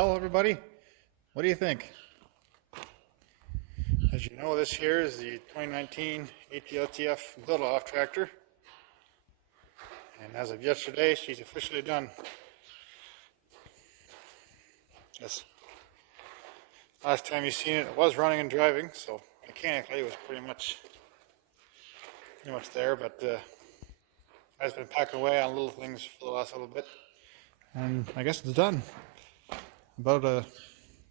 Well, everybody, what do you think? As you know, this here is the 2019 ATLTF Build-Off tractor. And as of yesterday, she's officially done. Yes. Last time you seen it, it was running and driving, so mechanically it was pretty much there, but I've been packing away on little things for the last little bit. And I guess it's done. About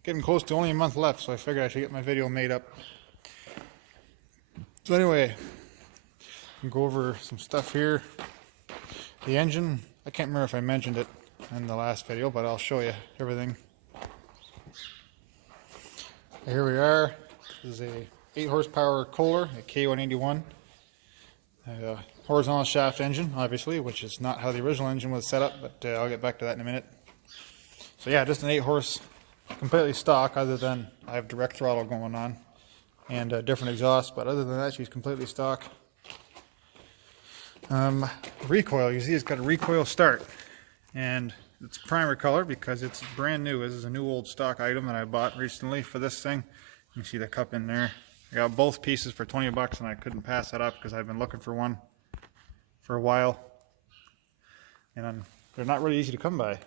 getting close to only a month left, so I figured I should get my video made up. So anyway, I'll go over some stuff here. The engine, I can't remember if I mentioned it in the last video, but I'll show you everything. Here we are. This is a 8 horsepower Kohler, a K181. A horizontal shaft engine, obviously, which is not how the original engine was set up, but I'll get back to that in a minute. So yeah, just an 8 horse, completely stock, other than I have direct throttle going on and different exhaust, but other than that, she's completely stock. Recoil, you see it's got a recoil start, and it's primer color because it's brand new. This is a new old stock item that I bought recently for this thing. You can see the cup in there. I got both pieces for 20 bucks and I couldn't pass that up because I've been looking for one for a while. And they're not really easy to come by.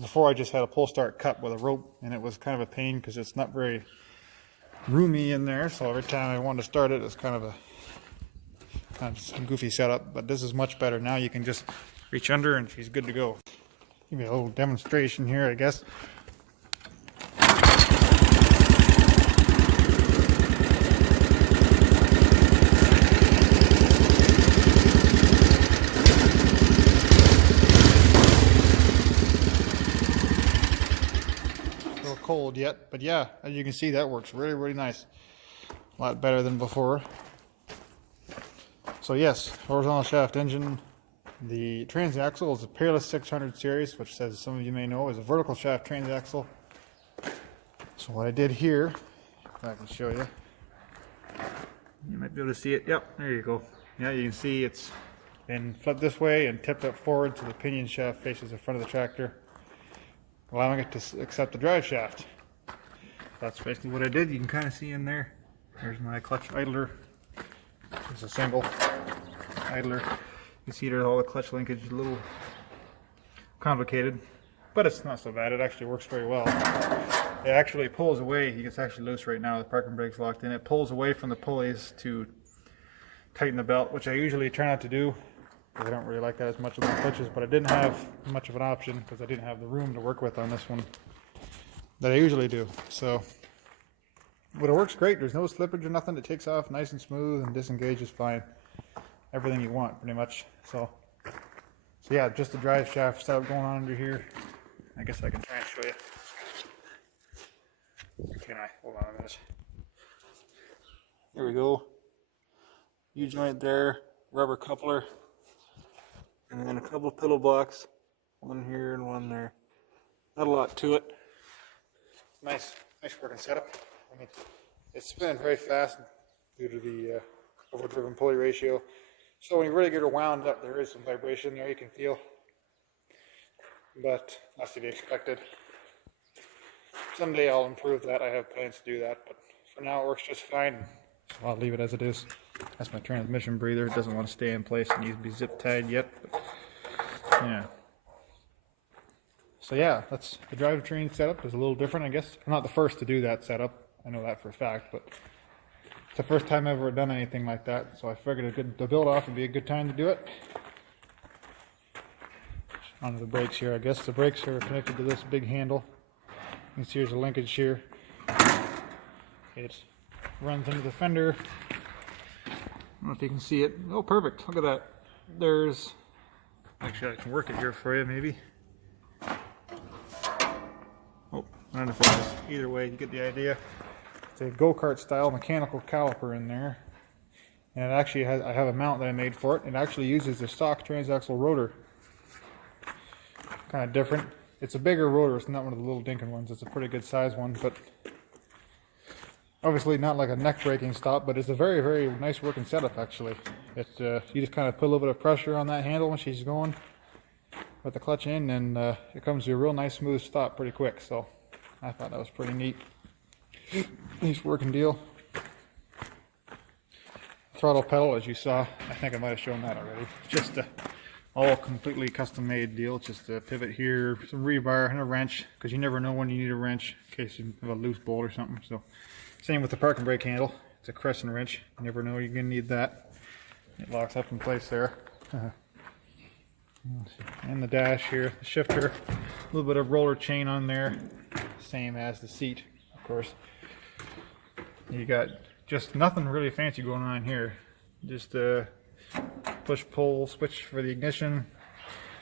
Before I just had a pull start cup with a rope, and it was kind of a pain because it's not very roomy in there. So every time I wanted to start it, it's kind of a goofy setup. But this is much better. Now you can just reach under and she's good to go. Give you a little demonstration here, I guess. Cold yet, but yeah, as you can see, that works really nice. A lot better than before. So yes, horizontal shaft engine. The transaxle is a Peerless 600 series, which, as some of you may know, is a vertical shaft transaxle. So what I did here, if I can show you, you might be able to see it. Yep, there you go. Yeah, you can see it's been flipped this way and tipped up forward so the pinion shaft faces the front of the tractor, allowing it to accept the drive shaft. That's basically what I did. You can kind of see in there. There's my clutch idler. It's a single idler. You see there's all the clutch linkage, a little complicated, but it's not so bad. It actually works very well. It actually pulls away. It's actually loose right now. The parking brake's locked in. It pulls away from the pulleys to tighten the belt, which I usually try not to do, because I don't really like that as much of the clutches, but I didn't have much of an option because I didn't have the room to work with on this one that I usually do. So, but it works great. There's no slippage or nothing. It takes off nice and smooth and disengages fine. Everything you want, pretty much. So yeah, just the drive shaft setup going on under here. I guess I can try and show you. Can I? Hold on a minute. Here we go. U-joint there, rubber coupler. And then a couple of pillow blocks, one here and one there. Not a lot to it. Nice working setup. I mean, it's spinning very fast due to the overdriven pulley ratio. So when you really get her wound up, there is some vibration there you can feel, but that's to be expected. Someday I'll improve that. I have plans to do that, but for now it works just fine. So I'll leave it as it is. That's my transmission breather. It doesn't want to stay in place. It needs to be zip tied yet. But yeah. So yeah, that's the drivetrain setup is a little different, I guess. I'm not the first to do that setup. I know that for a fact, but it's the first time I've ever done anything like that. So I figured the build-off would be a good time to do it. Onto the brakes here, I guess. The brakes are connected to this big handle. You can see there's a linkage here. It runs into the fender. I don't know if you can see it. Oh, perfect. Look at that. There's... Actually, I can work it here for you, maybe. Oh, not in focus. Either way, you get the idea. It's a go-kart style mechanical caliper in there. And it actually has... I have a mount that I made for it. It actually uses the stock transaxle rotor. Kind of different. It's a bigger rotor. It's not one of the little dinkin' ones. It's a pretty good size one, but... Obviously not like a neck braking stop, but it's a very nice working setup actually. You just kind of put a little bit of pressure on that handle when she's going with the clutch in, and it comes to a real nice smooth stop pretty quick. So I thought that was pretty neat. Nice working deal. Throttle pedal, as you saw, I think I might have shown that already. Just a all completely custom made deal. It's just a pivot here, some rebar and a wrench, because you never know when you need a wrench in case you have a loose bolt or something. So same with the parking brake handle. It's a crescent wrench. You never know you're going to need that. It locks up in place there. And the dash here, the shifter, a little bit of roller chain on there, same as the seat, of course. You got just nothing really fancy going on here. Just a push-pull switch for the ignition.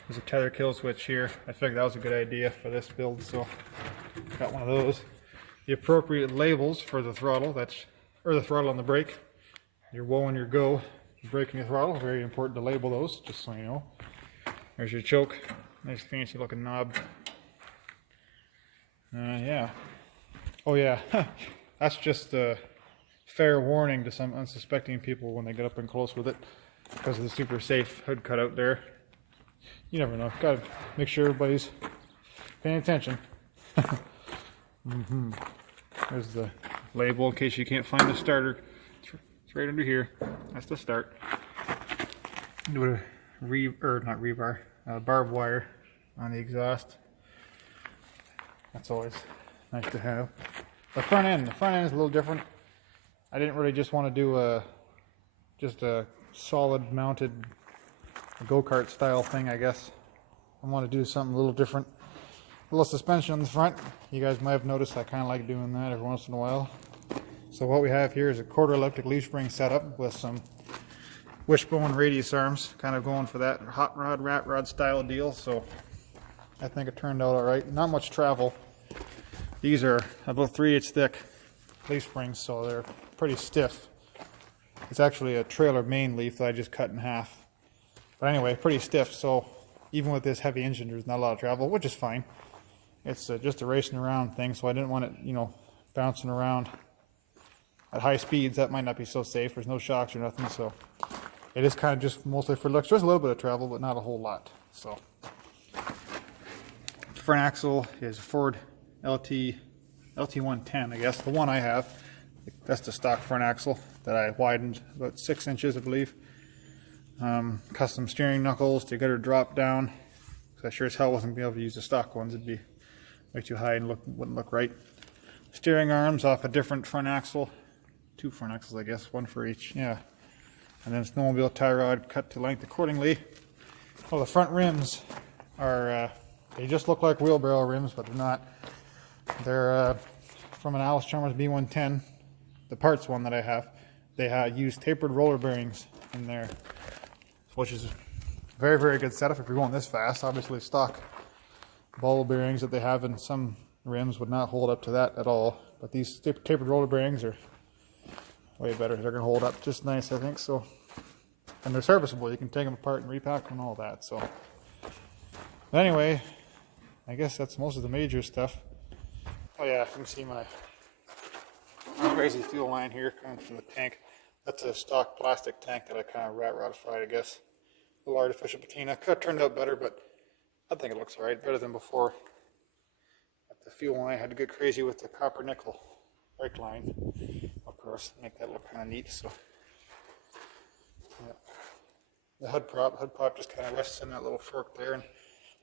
There's a tether kill switch here. I figured that was a good idea for this build, so got one of those. The appropriate labels for the throttle, or the throttle and the brake. Your whoa and your go. Your brake and your throttle, very important to label those, just so you know. There's your choke. Nice fancy looking knob. Yeah. Oh yeah, that's just a fair warning to some unsuspecting people when they get up and close with it, because of the super safe hood cutout there. You never know. Gotta make sure everybody's paying attention. There's the label in case you can't find the starter. It's right under here. That's the start. Do a barbed wire on the exhaust. That's always nice to have. The front end is a little different. I didn't really just want to do just a solid mounted go-kart style thing, I guess. I want to do something a little different. A little suspension on the front. You guys might have noticed I kind of like doing that every once in a while. So what we have here is a quarter elliptic leaf spring setup with some wishbone radius arms, kind of going for that hot rod, rat rod style deal. So I think it turned out all right. Not much travel. These are about 3/8 thick leaf springs, so they're pretty stiff. It's actually a trailer main leaf that I just cut in half. But anyway, pretty stiff, so even with this heavy engine, there's not a lot of travel, which is fine. It's just a racing around thing, so I didn't want it, bouncing around at high speeds. That might not be so safe. There's no shocks or nothing, so it is kind of just mostly for looks. There's a little bit of travel, but not a whole lot. So the front axle is a Ford LT110, I guess, the one I have. That's the stock front axle that I widened about 6 inches, I believe. Custom steering knuckles to get her drop down, because I sure as hell wasn't going to be able to use the stock ones. It'd be way too high and wouldn't look right. Steering arms off a different front axle. 2 front axles, I guess, 1 for each. Yeah. And then snowmobile tie rod cut to length accordingly. Well, the front rims are, they just look like wheelbarrow rims, but they're not. They're from an Alice Chalmers B110, the parts one that I have. They use tapered roller bearings in there, which is a very, very good setup if you're going this fast. Obviously, stock ball bearings that they have in some rims would not hold up to that at all. But these tapered roller bearings are way better. They're going to hold up just nice, I think. So, and they're serviceable. You can take them apart and repack them and all that. So, but anyway, I guess that's most of the major stuff. Oh yeah, you can see my crazy fuel line here coming from the tank. That's a stock plastic tank that I kind of rat rodified, I guess. A little artificial patina. Could have turned out better, but I think it looks alright. Better than before. But the fuel line, I had to get crazy with the copper nickel brake line, of course, make that look kind of neat. So, yeah. The hood prop just kind of rests in that little fork there and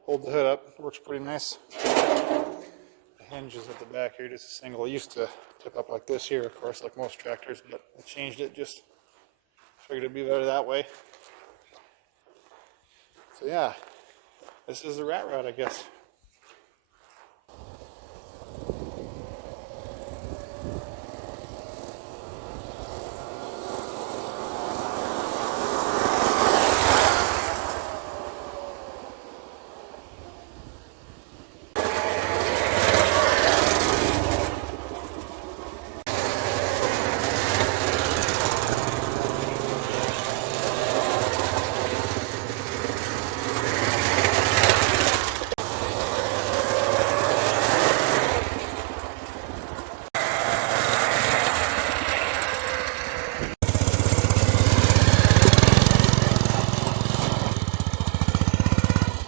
hold the hood up. It works pretty nice. The hinge is at the back here, just a single. It used to tip up like this here, of course, like most tractors, but I changed it. Just figured it'd be better that way. So yeah, this is the rat rod, I guess.